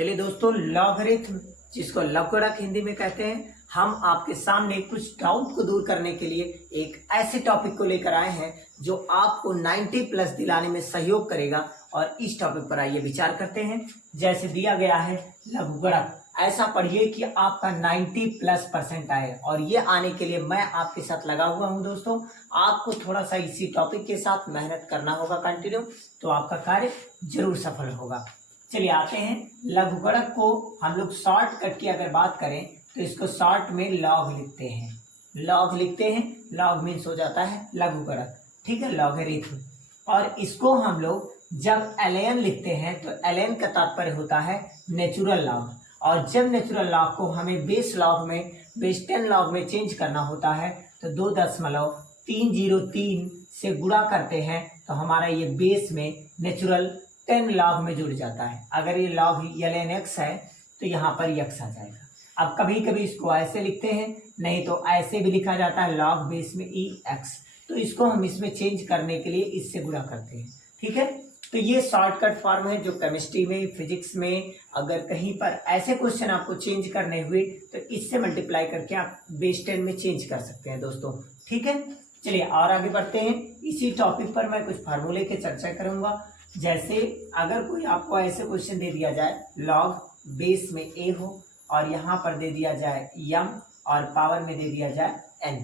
चलिए दोस्तों, लॉगरिथम जिसको लघुगणक हिंदी में कहते हैं, हम आपके सामने कुछ डाउट को दूर करने के लिए एक ऐसे टॉपिक को लेकर आए हैं जो आपको 90 प्लस दिलाने में सहयोग करेगा। और इस टॉपिक पर आइए विचार करते हैं। जैसे दिया गया है लघुगणक, ऐसा पढ़िए कि आपका 90+% आए। और ये आने के लिए मैं आपके साथ लगा हुआ हूं दोस्तों। आपको थोड़ा सा इसी टॉपिक के साथ मेहनत करना होगा कंटिन्यू, तो आपका कार्य जरूर सफल होगा। चलिए आते हैं लघुगणक को हम लोग शॉर्टकट की अगर बात करें तो इसको शॉर्ट में लॉग लिखते हैं। लॉग लिखते हैं, लॉग मीन्स हो जाता है लघुगणक, ठीक है, लॉगरिथम। और इसको हम लोग जब ln लिखते हैं तो ln का तात्पर्य होता है नेचुरल लॉग। और जब नेचुरल लॉग को हमें बेस लॉग में, बेस 10 लॉग में चेंज करना होता है तो 2.303 से गुणा करते हैं तो हमारा ये बेस में नेचुरल 10 लॉग में जुड़ जाता है। अगर ये लॉग ln x है तो यहाँ पर x आ जाएगा। अब कभी कभी इसको ऐसे लिखते हैं, नहीं तो ऐसे भी लिखा जाता है लॉग बेस में x। तो इसको हम इसमें चेंज करने के लिए इससे गुणा करते हैं, ठीक है। तो ये शॉर्टकट फॉर्म है जो केमिस्ट्री में, फिजिक्स में अगर कहीं पर ऐसे क्वेश्चन आपको चेंज करने हुए तो इससे मल्टीप्लाई करके आप बेस 10 में चेंज कर सकते हैं दोस्तों, ठीक है। चलिए और आगे बढ़ते हैं। इसी टॉपिक पर मैं कुछ फार्मूले की चर्चा करूंगा। जैसे अगर कोई आपको ऐसे क्वेश्चन दे दिया जाए, लॉग बेस में a हो और यहाँ पर दे दिया जाए m और पावर में दे दिया जाए n,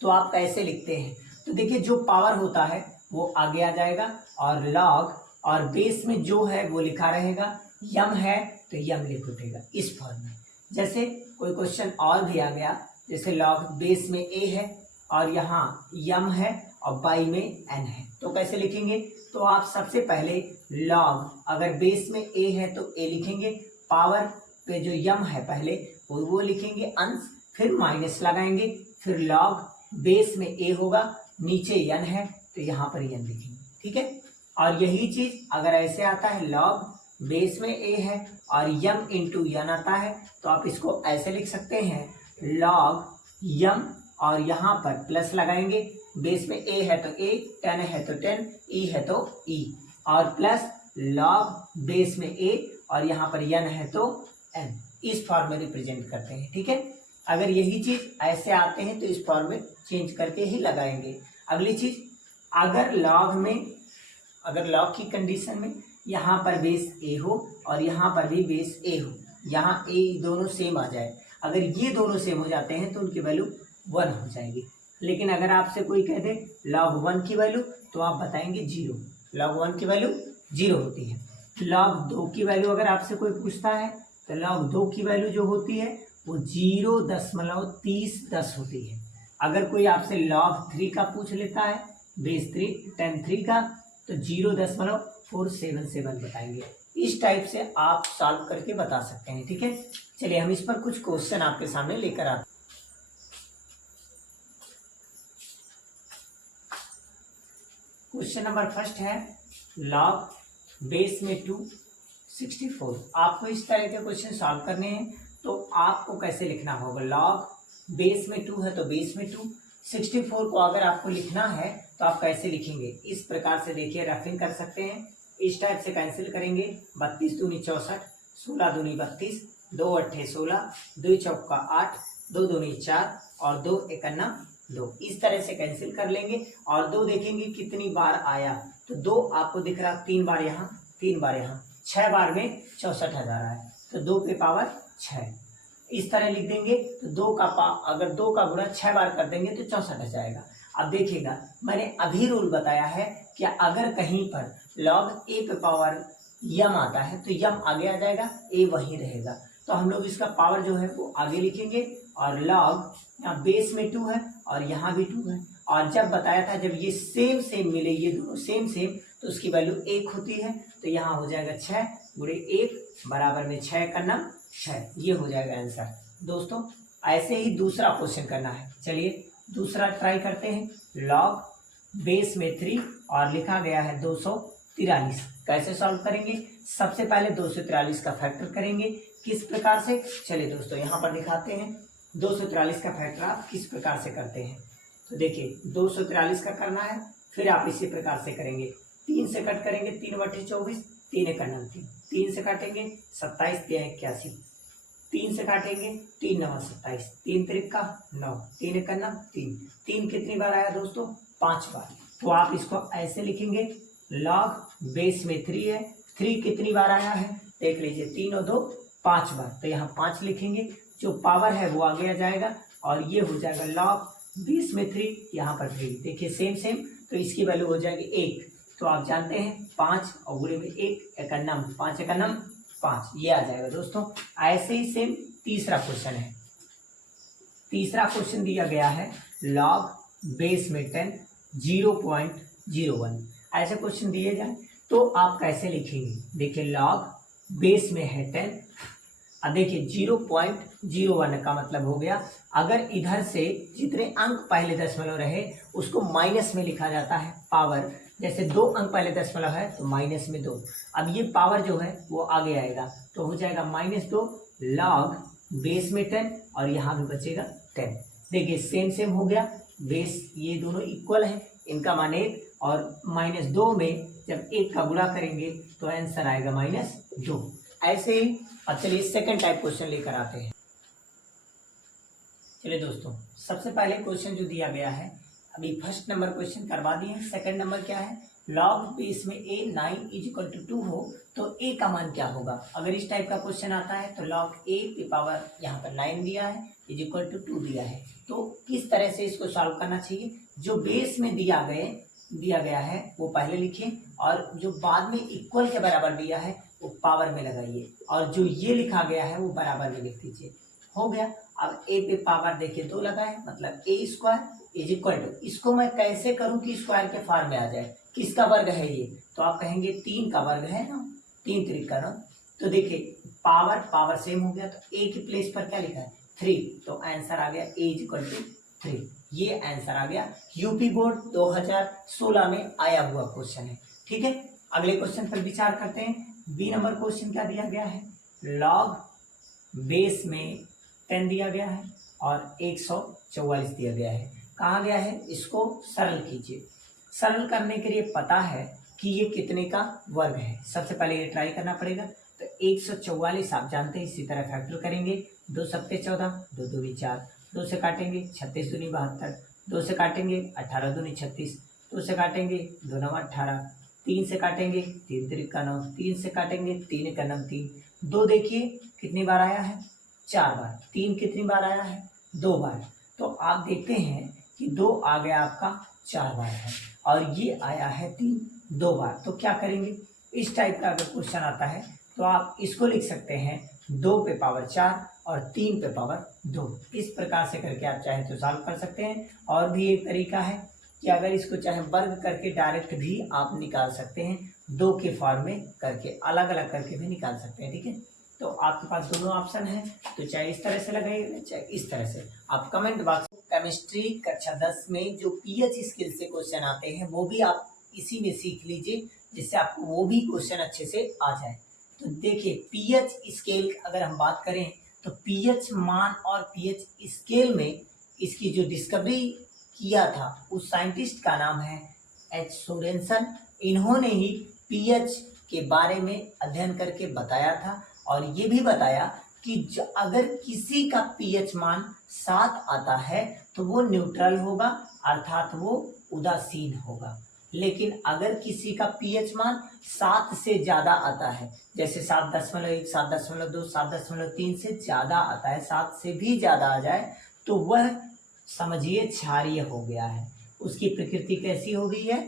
तो आप कैसे लिखते हैं? तो देखिए, जो पावर होता है वो आगे आ जाएगा और लॉग और बेस में जो है वो लिखा रहेगा। m है तो m लिख उठेगा इस फॉर्म में। जैसे कोई क्वेश्चन और भी आ गया, जैसे लॉग बेस में a है और यहाँ m है और बाई में n है, तो कैसे लिखेंगे? तो आप सबसे पहले लॉग, अगर बेस में a है तो a लिखेंगे, पावर पे जो m है पहले वो लिखेंगे अंश, फिर माइनस लगाएंगे, फिर लॉग बेस में a होगा, नीचे n है तो यहाँ पर n लिखेंगे, ठीक है। और यही चीज अगर ऐसे आता है, लॉग बेस में a है और m इंटू n आता है, तो आप इसको ऐसे लिख सकते हैं, लॉग m और यहाँ पर प्लस लगाएंगे, बेस में a है तो a, 10 है तो 10, e है तो e, और प्लस लॉग बेस में a और यहाँ पर n है तो n, इस फॉर्म में रिप्रेजेंट करते हैं, ठीक है। अगर यही चीज ऐसे आते हैं तो इस फॉर्म में चेंज करके ही लगाएंगे। अगली चीज, अगर लॉग की कंडीशन में यहाँ पर बेस a हो और यहाँ पर भी बेस a हो, यहाँ a दोनों सेम आ जाए, अगर ये दोनों सेम हो जाते हैं तो उनकी वैल्यू 1 हो जाएगी। लेकिन अगर आपसे कोई कह दे log 1 की वैल्यू, तो आप बताएंगे 0, log 1 की वैल्यू 0 होती है। log 2 की वैल्यू अगर आपसे कोई पूछता है तो log 2 की वैल्यू जो होती है वो 0.3010 होती है। अगर कोई आपसे log 3 का पूछ लेता है, बेस 3 का, तो 0.477 बताएंगे। इस टाइप से आप सॉल्व करके बता सकते हैं, ठीक है। चलिए हम इस पर कुछ क्वेश्चन आपके सामने लेकर आते हैं। क्वेश्चन नंबर फर्स्ट है, लॉग बेस में 2 64। आपको इस तरह के क्वेश्चन सॉल्व करने हैं तो आपको कैसे लिखना होगा? लॉग बेस में 2 है तो बेस में 2, 64 को अगर आपको लिखना है तो आप कैसे लिखेंगे? इस प्रकार से देखिए, रफिंग कर सकते हैं, इस टाइप से कैंसिल करेंगे। 32 दूनी 64, 16 दूनी 32, 2 अट्ठे 16, 2 चौका 8, 2 दूनी 4 और 2 एकन्ना 2, इस तरह से कैंसिल कर लेंगे। और 2 देखेंगे कितनी बार आया, तो 2 आपको दिख रहा 3 बार यहाँ, 3 बार यहाँ, 6 बार में 64,000 आया, तो 2 पे पावर 6 इस तरह लिख देंगे। तो 2 का अगर 2 का गुणा 6 बार कर देंगे तो 64 आ जाएगा। अब देखिएगा, मैंने अभी रूल बताया है कि अगर कहीं पर log a पे पावर m आता है तो m आगे आ जाएगा, a वहीं रहेगा, तो हम लोग इसका पावर जो है वो आगे लिखेंगे। और log यहाँ बेस में 2 है और यहाँ भी 2 है, और जब बताया था जब ये सेम मिले, ये दोनों सेम तो उसकी वैल्यू 1 होती है, तो यहाँ हो जाएगा 6 गुणे 1 बराबर में 6 का नाम 6, ये हो जाएगा आंसर। दोस्तों ऐसे ही दूसरा क्वेश्चन करना है। चलिए दूसरा ट्राई करते हैं। लॉग बेस में 3 और लिखा गया है 243, कैसे सॉल्व करेंगे? सबसे पहले 243 का फैक्टर करेंगे। किस प्रकार से? चलिए दोस्तों यहाँ पर दिखाते हैं 243 का फैक्टर आप किस प्रकार से करते हैं। तो देखिए 243 का करना है, फिर आप इसी प्रकार से करेंगे, 3 से कट करेंगे, 3 बटे 24, 3 एकन्ना 3, 3 से काटेंगे 27, 81, 3 से काटेंगे 3 9 27, 3 त्रिका 9, 3 एक 3, 3 कितनी बार आया दोस्तों? 5 बार। तो आप इसको ऐसे लिखेंगे, लॉग बेस में 3 है, 3 कितनी बार आया है देख लीजिए, 3 और 2 5 बार, तो यहाँ 5 लिखेंगे, जो पावर है वो आगे आ जाएगा और ये हो जाएगा लॉग बेस में 3, यहाँ पर 3, देखिए सेम सेम, तो इसकी वैल्यू हो जाएगी 1। तो आप जानते हैं 5 और गुणे में 1, 5 एकन्नम 5, ये आ जाएगा दोस्तों। ऐसे ही सेम तीसरा क्वेश्चन है, तीसरा क्वेश्चन दिया गया है लॉग बेस में 10 0.01, ऐसे क्वेश्चन दिए जाए तो आप कैसे लिखेंगे? देखिए लॉग बेस में है 10, अब देखिए 0.01 का मतलब हो गया, अगर इधर से जितने अंक पहले दशमलव रहे उसको माइनस में लिखा जाता है पावर, जैसे 2 अंक पहले दशमलव है तो माइनस में 2, अब ये पावर जो है वो आगे आएगा तो हो जाएगा -2 लॉग बेस में 10 और यहाँ भी बचेगा 10। देखिए सेम सेम हो गया, बेस ये दोनों इक्वल है, इनका मान 1 और -2 में जब 1 का गुणा करेंगे तो आंसर आएगा -2। ऐसे ही अब चलिए सेकंड टाइप क्वेश्चन लेकर आते हैं। चलिए दोस्तों, सबसे पहले क्वेश्चन जो दिया गया है, अभी फर्स्ट नंबर क्वेश्चन करवा दिए, सेकंड नंबर क्या है, लॉग बेस में a 9 = 2 हो तो a का मान क्या होगा? अगर इस टाइप का क्वेश्चन आता है तो लॉग a की पावर यहाँ पर 9 दिया है = 2 दिया है, तो किस तरह से इसको सॉल्व करना चाहिए? जो बेस में दिया गया है वो पहले लिखें और जो बाद में इक्वल के बराबर दिया है वो पावर में लगाइए और जो ये लिखा गया है वो बराबर में लिख दीजिए, हो गया। अब a पे पावर देखिए 2 लगाए, मतलब a², इसको मैं कैसे करूं कि स्क्वायर के फॉर्म में आ जाए? किसका वर्ग है ये? तो आप कहेंगे 3 का वर्ग है ना, 3 त्रिका ना, तो देखिए पावर सेम हो गया, तो a की प्लेस पर क्या लिखा है 3, तो आंसर आ गया a = 3, ये आंसर आ गया। यूपी बोर्ड 2016 में आया हुआ क्वेश्चन है, ठीक है। अगले क्वेश्चन पर विचार करते हैं। बी नंबर क्वेश्चन क्या दिया गया है, लॉग बेस में 10 दिया गया है और 144 दिया गया है, कहा गया है इसको सरल कीजिए। सरल करने के लिए पता है कि ये कितने का वर्ग है, सबसे पहले ये ट्राई करना पड़ेगा। तो 144 आप जानते हैं, इसी तरह फैक्टर करेंगे, 2 सत्ते 14, 2 दूनी 4, 2 से काटेंगे 36 दूनी 72, 2 से काटेंगे 18 दूनी 36, 2 से काटेंगे 2 9 18, 3 से काटेंगे 3 त्रिका 9, 3 से काटेंगे 3 एक 3, 2 देखिए कितनी बार आया है 4 बार, 3 कितनी बार आया है 2 बार, तो आप देखते हैं कि 2 आ गया आपका 4 बार है और ये आया है 3 2 बार। तो क्या करेंगे, इस टाइप का अगर क्वेश्चन आता है तो आप इसको लिख सकते हैं 2 पे पावर 4 और 3 पे पावर 2, इस प्रकार से करके आप चाहे तो सॉल्व कर सकते हैं। और भी एक तरीका है कि अगर इसको चाहे वर्ग करके डायरेक्ट भी आप निकाल सकते हैं, 2 के फॉर्म में करके अलग अलग करके भी निकाल सकते हैं, ठीक है। तो आपके पास दोनों ऑप्शन है, तो चाहे इस तरह से लगाइए चाहे इस तरह से। आप कमेंट बॉक्स केमिस्ट्री कक्षा 10 में जो पीएच स्केल से क्वेश्चन आते हैं वो भी आप इसी में सीख लीजिए, जिससे आपको वो भी क्वेश्चन अच्छे से आ जाए। तो देखिए पीएच स्केल अगर हम बात करें तो पीएच मान और पीएच स्केल में इसकी जो डिस्कवरी किया था उस साइंटिस्ट का नाम है एच सोरेनसन। इन्होंने ही पीएच के बारे में अध्ययन करके बताया था और ये भी बताया कि अगर किसी का पीएच मान 7 आता है तो वो न्यूट्रल होगा, अर्थात वो उदासीन होगा। लेकिन अगर किसी का पीएच मान 7 से ज्यादा आता है, जैसे 7.1, 7.2, 7.3 से ज्यादा आता है, 7 से भी ज्यादा आ जाए तो वह समझिए क्षारीय हो गया है। उसकी प्रकृति कैसी हो गई है,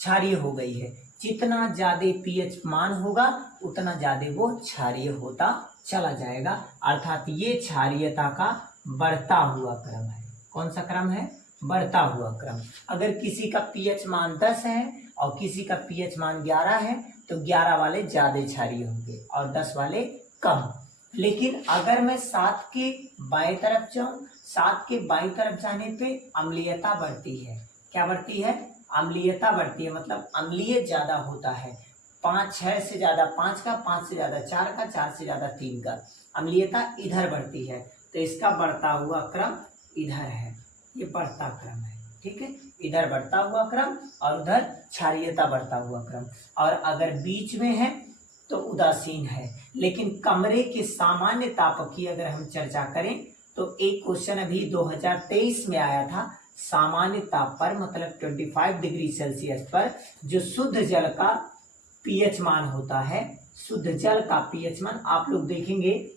क्षारीय हो गई है। जितना ज्यादा पीएच मान होगा उतना ज्यादा वो क्षारीय होता चला जाएगा, अर्थात ये क्षारीयता का बढ़ता हुआ क्रम है। कौन सा क्रम है, बढ़ता हुआ क्रम। अगर किसी का पीएच मान 10 है और किसी का पीएच मान 11 है तो 11 वाले ज्यादा क्षारीय होंगे और 10 वाले कम। लेकिन अगर मैं 7 के बाएं तरफ जाऊं, 7 के बाएं तरफ जाने पे अम्लीयता बढ़ती है। क्या बढ़ती है, अम्लीयता बढ़ती है, मतलब अम्लीय ज्यादा होता है। 5-6 से ज्यादा 5 का, 5 से ज्यादा 4 का, 4 से ज्यादा 3 का, अम्लीयता इधर बढ़ती है, तो इसका बढ़ता हुआ क्रम इधर है, ये बढ़ता क्रम है, ठीक है। इधर बढ़ता हुआ क्रम और उधर क्षारीयता बढ़ता हुआ क्रम। और अगर बीच में है तो उदासीन है। लेकिन कमरे के सामान्य ताप की अगर हम चर्चा करें तो एक क्वेश्चन अभी 2023 में आया था, सामान्य ताप पर मतलब 25 डिग्री सेल्सियस पर जो शुद्ध जल का पीएच मान होता है, शुद्ध जल का पीएच मान आप लोग देखेंगे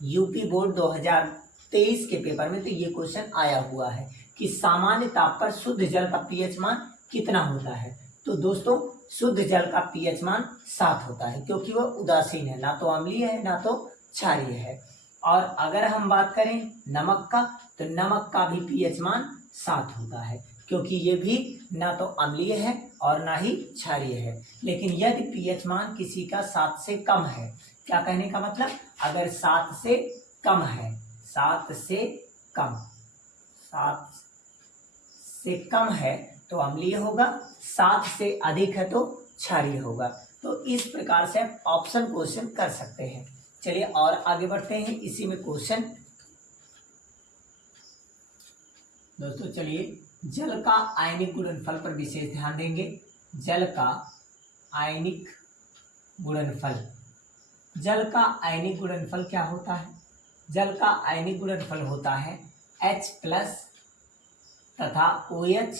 यूपी बोर्ड 2023 के पेपर में, तो ये क्वेश्चन आया हुआ है कि सामान्य ताप पर शुद्ध जल का पीएच मान कितना होता है। तो दोस्तों शुद्ध जल का पीएच मान 7 होता है, क्योंकि वह उदासीन है, ना तो अम्लीय है ना तो क्षारीय है। और अगर हम बात करें नमक का, तो नमक का भी पीएच मान 7 होता है, क्योंकि ये भी ना तो अम्लीय है और ना ही क्षारीय है। लेकिन यदि पीएच मान किसी का 7 से कम है, क्या कहने का मतलब, अगर 7 से कम है, 7 से कम है तो अम्लीय होगा, 7 से अधिक है तो क्षारीय होगा। तो इस प्रकार से आप ऑप्शन क्वेश्चन कर सकते हैं। चलिए और आगे बढ़ते हैं इसी में क्वेश्चन। दोस्तों चलिए जल का आयनिक गुणनफल पर विशेष ध्यान देंगे। जल का आयनिक गुणनफल, जल का आयनिक गुणनफल क्या होता है? जल का आयनिक गुणनफल होता है H+ तथा OH-।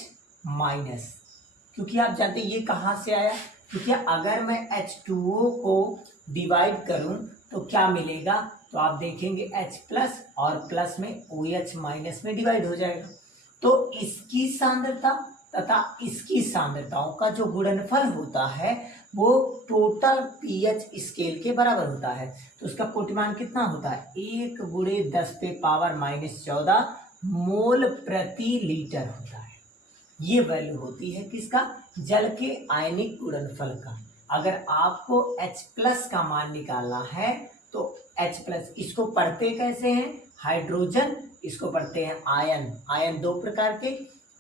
क्योंकि आप जानते हैं ये कहाँ से आया, क्योंकि अगर मैं H2O को डिवाइड करूं तो क्या मिलेगा, तो आप देखेंगे H+ और प्लस में OH- में डिवाइड हो जाएगा। तो इसकी सांद्रता तथा इसकी सांद्रताओं का जो गुणनफल होता है वो टोटल पीएच स्केल के बराबर होता है। तो उसका कोटिमान कितना होता है, 1 × 10⁻⁻14 मोल प्रति लीटर होता है। ये वैल्यू होती है किसका, जल के आयनिक गुणनफल का। अगर आपको H+ का मान निकालना है तो H+, इसको पढ़ते कैसे हैं, हाइड्रोजन, इसको पढ़ते हैं आयन। आयन 2 प्रकार के,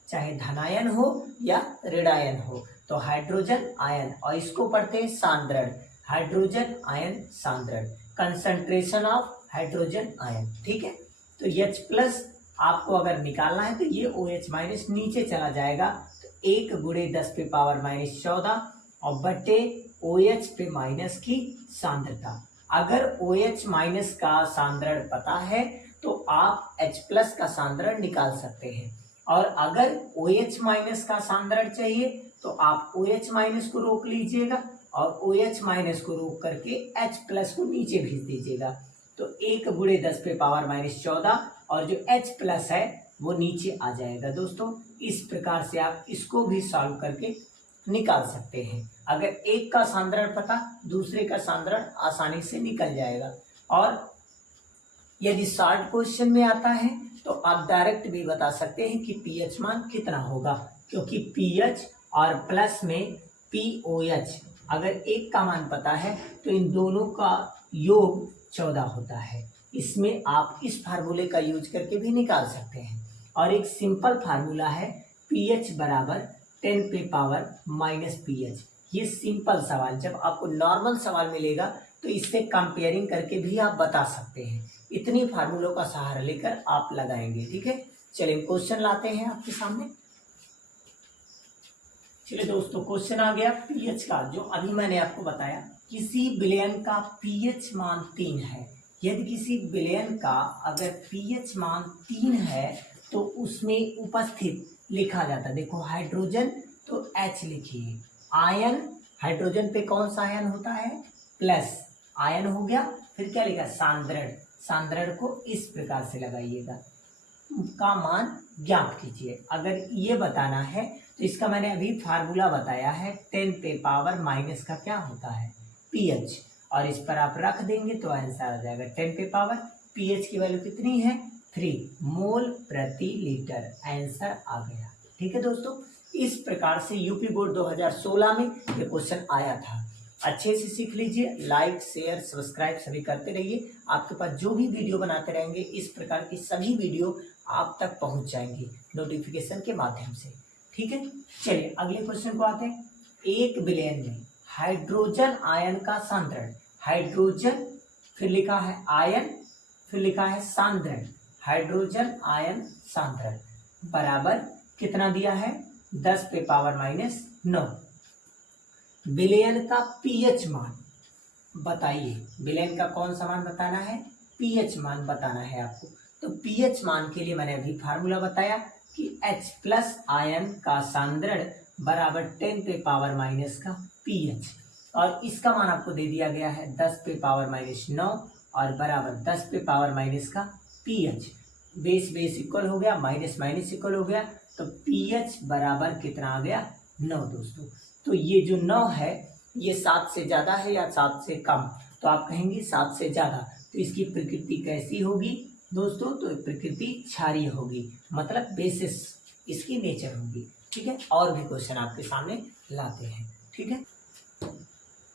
चाहे धनायन हो या ऋणायन हो, तो हाइड्रोजन आयन, और इसको पढ़ते हैं सांद्रण, हाइड्रोजन आयन सांद्रण, कंसंट्रेशन ऑफ हाइड्रोजन आयन। ठीक है, तो H+ आपको अगर निकालना है तो ये OH- नीचे चला जाएगा, तो 1 × 10⁻⁻14 और बटे OH की सांद्रता। अगर OH- का सांद्रण पता है तो आप H+ का सांद्रण निकाल सकते हैं, और अगर OH- का सांद्रण चाहिए तो आप OH- को रोक लीजिएगा और OH- को रोक करके H+ को नीचे भेज दीजिएगा। तो 1 × 10⁻⁻14 और जो H+ है वो नीचे आ जाएगा। दोस्तों इस प्रकार से आप इसको भी सॉल्व करके निकाल सकते हैं। अगर एक का सांद्रण पता, दूसरे का सांद्रण आसानी से निकल जाएगा। और यदि शॉर्ट क्वेश्चन में आता है तो आप डायरेक्ट भी बता सकते हैं कि पीएच मान कितना होगा, क्योंकि पीएच और प्लस में POH अगर एक का मान पता है तो इन दोनों का योग 14 होता है। इसमें आप इस फार्मूले का यूज करके भी निकाल सकते हैं। और एक सिंपल फार्मूला है pH बराबर 10⁻⁻pH। ये सिंपल सवाल, जब आपको नॉर्मल सवाल मिलेगा तो इससे कंपेयरिंग करके भी आप बता सकते हैं। इतनी फार्मूलों का सहारा लेकर आप लगाएंगे। ठीक है, चलिए क्वेश्चन लाते हैं आपके सामने। चलिए दोस्तों क्वेश्चन आ गया पीएच का, जो अभी मैंने आपको बताया। किसी विलयन का पीएच मान 3 है। यदि किसी विलयन का अगर पीएच मान 3 है तो उसमें उपस्थित लिखा जाता है, देखो हाइड्रोजन तो H लिखिए, आयन, हाइड्रोजन पे कौन सा आयन होता है, प्लस आयन हो गया, फिर क्या लिखा, सांद्रण, सांद्रण को इस प्रकार से लगाइएगा, का मान ज्ञात कीजिए। अगर ये बताना है तो इसका मैंने अभी फार्मूला बताया है, 10⁻⁻ का क्या होता है, पीएच, और इस पर आप रख देंगे तो आंसर आ जाएगा 10⁻। पीएच की वैल्यू कितनी है, 3 मोल प्रति लीटर, आंसर आ गया। ठीक है दोस्तों, इस प्रकार से यूपी बोर्ड 2016 में ये क्वेश्चन आया था। अच्छे से सीख लीजिए, लाइक शेयर सब्सक्राइब सभी करते रहिए। आपके पास जो भी वीडियो बनाते रहेंगे इस प्रकार की सभी वीडियो आप तक पहुंच जाएंगी नोटिफिकेशन के माध्यम से। ठीक है, चलिए अगले क्वेश्चन को आते हैं। एक विलयन में हाइड्रोजन आयन का सांद्रण, हाइड्रोजन फिर लिखा है आयन फिर लिखा है सांद्रण, हाइड्रोजन आयन सांद्रण बराबर कितना दिया है, 10⁻⁹। विलयन का पीएच मान, बताइए, विलेन का कौन सा मान बताना है, पीएच मान बताना है आपको। तो पीएच मान के लिए मैंने अभी फार्मूला बताया कि H प्लस आयन का सांद्रण बराबर 10 पे पावर माइनस का पीएच, और इसका मान आपको दे दिया गया है 10 पे पावर माइनस 9 और बराबर 10 पे पावर माइनस का पीएच। बेस बेस इक्वल हो गया, माइनस माइनस इक्वल हो गया, तो पीएच बराबर कितना आ गया, 9 दोस्तों। तो ये जो 9 है ये 7 से ज़्यादा है या 7 से कम, तो आप कहेंगे 7 से ज़्यादा। तो इसकी प्रकृति कैसी होगी दोस्तों, तो प्रकृति क्षारीय होगी, मतलब बेसिस इसकी नेचर होगी। ठीक है, और भी क्वेश्चन आपके सामने लाते हैं। ठीक है,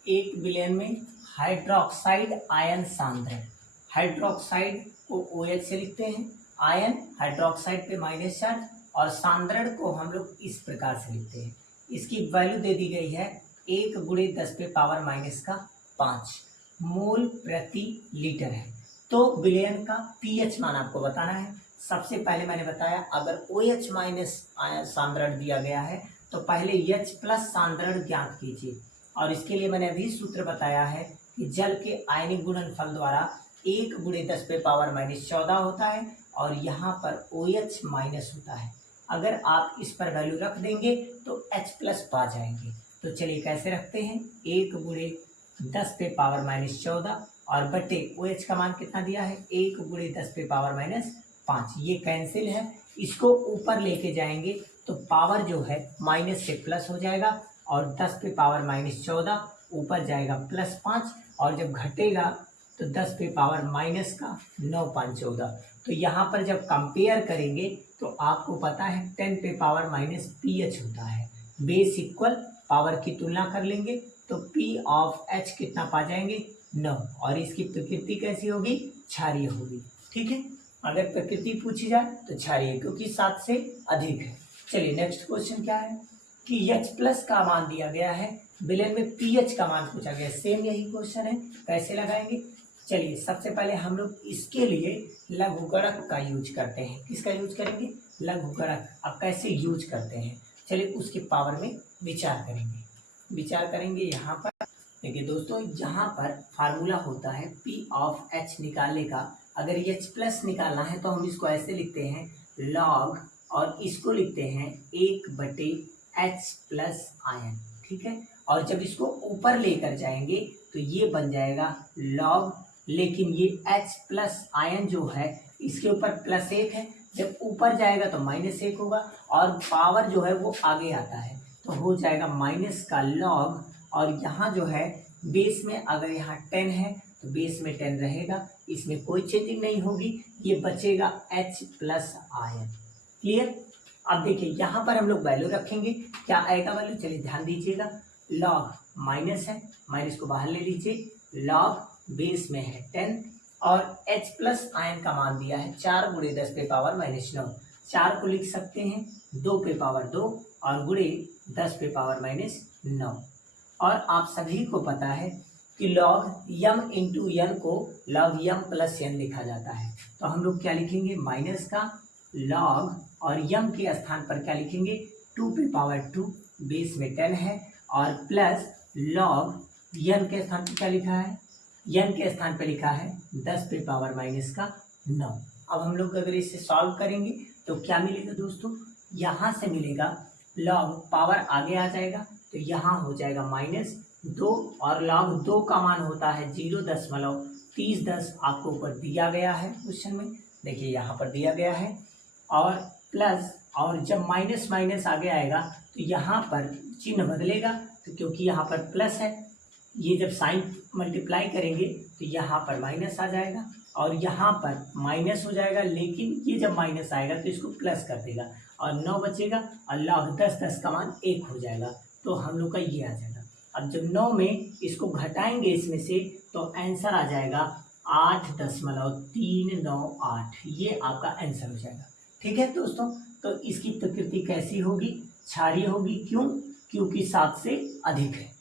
एक विलेन में हाइड्रोक्साइड आयन सांद्रण, हाइड्रोक्साइड को OH से लिखते हैं, आयन हाइड्रोक्साइड पे माइनस चार्ज, और सांद्रण को हम लोग इस प्रकार से लिखते हैं। इसकी वैल्यू दे दी गई है 1 गुणे 10 पे पावर माइनस का 5 मोल प्रति लीटर है। तो विलेन का पीएच मान आपको बताना है। सबसे पहले मैंने बताया अगर OH माइनस सांद्रण दिया गया है तो पहले H प्लस सांद्रण ज्ञात कीजिए, और इसके लिए मैंने अभी सूत्र बताया है कि जल के आयनिक गुणनफल द्वारा 1 गुणे 10 पे पावर माइनस 14 होता है, और यहाँ पर OH माइनस होता है। अगर आप इस पर वैल्यू रख देंगे तो H प्लस पा जाएंगे। तो चलिए कैसे रखते हैं, 1 गुणे 10 पे पावर माइनस 14 और बटे OH का मान कितना दिया है, 1 गुणे 10 पे पावर माइनस 5, ये कैंसिल है। इसको ऊपर लेके जाएंगे तो पावर जो है माइनस से प्लस हो जाएगा, और 10 पे पावर माइनस 14 ऊपर जाएगा प्लस 5, और जब घटेगा तो 10 पे पावर माइनस का 9 5 14। तो यहाँ पर जब कंपेयर करेंगे तो आपको पता है 10 पे पावर माइनस पीएच होता है। बेस इक्वल पावर की तुलना कर लेंगे तो P ऑफ H कितना पा जाएंगे, 9, और इसकी प्रकृति कैसी होगी, क्षारीय होगी। ठीक है, अगर प्रकृति पूछी जाए तो क्षारीय, क्योंकि 7 से अधिक है। चलिए नेक्स्ट क्वेश्चन क्या है कि H प्लस का मान दिया गया है, विलेन में पीएच का मान पूछा गया। सेम यही क्वेश्चन है, कैसे लगाएंगे। चलिए सबसे पहले हम लोग इसके लिए लघुगणक का यूज करते हैं। किसका यूज करेंगे, लघुगणक। अब कैसे यूज करते हैं, चलिए उसके पावर में विचार करेंगे। यहाँ पर देखिए दोस्तों, यहाँ पर फार्मूला होता है P ऑफ H निकालने का। अगर H प्लस निकालना है तो हम इसको ऐसे लिखते हैं लॉग, और इसको लिखते हैं 1 बटे H प्लस आयन। ठीक है, और जब इसको ऊपर लेकर जाएंगे तो ये बन जाएगा लॉग, लेकिन ये H प्लस आयन जो है इसके ऊपर प्लस 1 है, जब ऊपर जाएगा तो माइनस 1 होगा, और पावर जो है वो आगे आता है तो हो जाएगा माइनस का लॉग। और यहाँ जो है बेस में अगर यहाँ 10 है तो बेस में 10 रहेगा, इसमें कोई चेंजिंग नहीं होगी, ये बचेगा H प्लस आयन। क्लियर। अब देखिए यहाँ पर हम लोग वैल्यू रखेंगे, क्या आएगा वैल्यू, चलिए ध्यान दीजिएगा। लॉग माइनस है, माइनस को बाहर ले लीजिए, लॉग बेस में है 10, और H प्लस आयन का मान दिया है 4 गुणे 10 पे पावर माइनस 9। 4 को लिख सकते हैं 2 पे पावर 2 और गुणे 10 पे पावर माइनस 9। और आप सभी को पता है कि लॉग यम इंटू एन को लॉग यम प्लस एन लिखा जाता है। तो हम लोग क्या लिखेंगे, माइनस का लॉग, और यम के स्थान पर क्या लिखेंगे 2 पे पावर 2, बेस में 10 है, और प्लस लॉग एन के स्थान पर क्या लिखा है, एन के स्थान पर लिखा है 10 पे पावर माइनस का 9। अब हम लोग अगर इसे सॉल्व करेंगे तो क्या मिलेगा दोस्तों, यहाँ से मिलेगा लॉग पावर आगे आ जाएगा तो यहाँ हो जाएगा -2, और लॉग 2 का मान होता है 0.3010, आपको ऊपर दिया गया है क्वेश्चन में, देखिए यहाँ पर दिया गया है, और प्लस, और जब माइनस माइनस आगे आएगा तो यहाँ पर चिन्ह बदलेगा, तो क्योंकि यहाँ पर प्लस है, ये जब साइन मल्टीप्लाई करेंगे तो यहाँ पर माइनस आ जाएगा और यहाँ पर माइनस हो जाएगा, लेकिन ये जब माइनस आएगा तो इसको प्लस कर देगा और 9 बचेगा, और लॉग 10 का मान 1 हो जाएगा, तो हम लोग का ये आ जाएगा। अब जब 9 में इसको घटाएंगे इसमें से तो आंसर आ जाएगा 8.398, ये आपका आंसर हो जाएगा। ठीक है दोस्तों, तो इसकी प्रकृति कैसी होगी, क्षारीय होगी। क्यों, क्योंकि 7 से अधिक है।